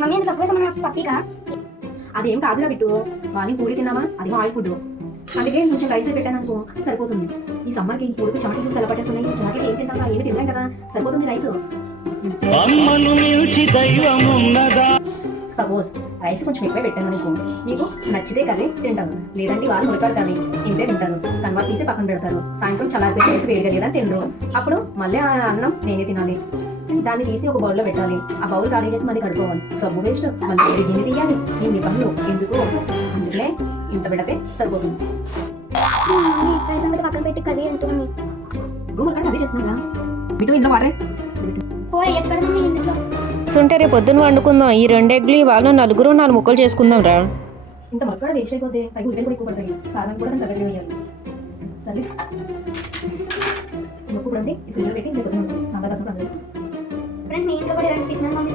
Mummy ఎంత తక్కువ మన పప్పిగా అదేం కాదురా బిట్టు, మార్నింగ్ పూరి తిన్నామా, అది ఆయిల్ ఫుడ్. అందుకే కొంచెం రైస్ పెట్టాను అనుకో సరిపోతుంది. ఈ సమ్మర్కి ఉడుకు చెమటలు చూసి ఎలా పట్టేస్తున్నాయి. చెమటలు ఏం తింటాం, ఏమి తినలేం కదా, సరిపోతుంది రైస్. సపోజ్ రైస్ కొంచెం ఎక్కువే పెట్టాను అనుకో, నీకు నచ్చితే కదే తింటాను, లేదంటే వాళ్ళు ముడతారు కానీ ఇంతే తింటారు. కన్వర్ట్ తీసి పక్కన పెడతారు. సాయంత్రం చల్లారి చేసి వేడిగా లేదని తినరు. అప్పుడు మళ్ళీ ఆ అన్నం నేనే తినాలి. దాన్ని తీసి ఒక బౌల్లో పెట్టాలి. ఆ బౌల్ ఖాళీ చేసి మళ్ళీ కడుక్కోవాలి. సబ్బు వేస్ట్, మళ్ళీ గిన్నె తీయాలి. ఇన్ని పనులు ఎందుకు? అందుకనే ఇంత పెడితే సరిపోతుంది. రైస్ అంతా పక్కన పెట్టి కర్రీ అంటుంది. గూగుల్ కానీ అదే చేస్తున్నారా బిట్టు? ఇంట్లో వాడే కూర వేయచ్చు కదా మమ్మీ ఇంట్లో. సుంటే రేపు పొద్దున్న వండుకుందాం. ఈ 2 ఎగ్లు ఇవాళ 4 ముక్కలు చేసుకుందాం రా. ఇంత మొక్క కూడా వేస్ట్ అయిపోతే పైకి ఉల్లిపాయలు కూడా ఎక్కువ పడతాయి. కారం కూడా తగ్గట్టు వేయాలి. సరే మొక్కు కూడా పెట్టి ఇంత సాంబార్ రసం కూడా ఫ్రెండ్స్ మీ ఇంట్లో కూడా ఇలాంటి పిసినారు మమ్మీ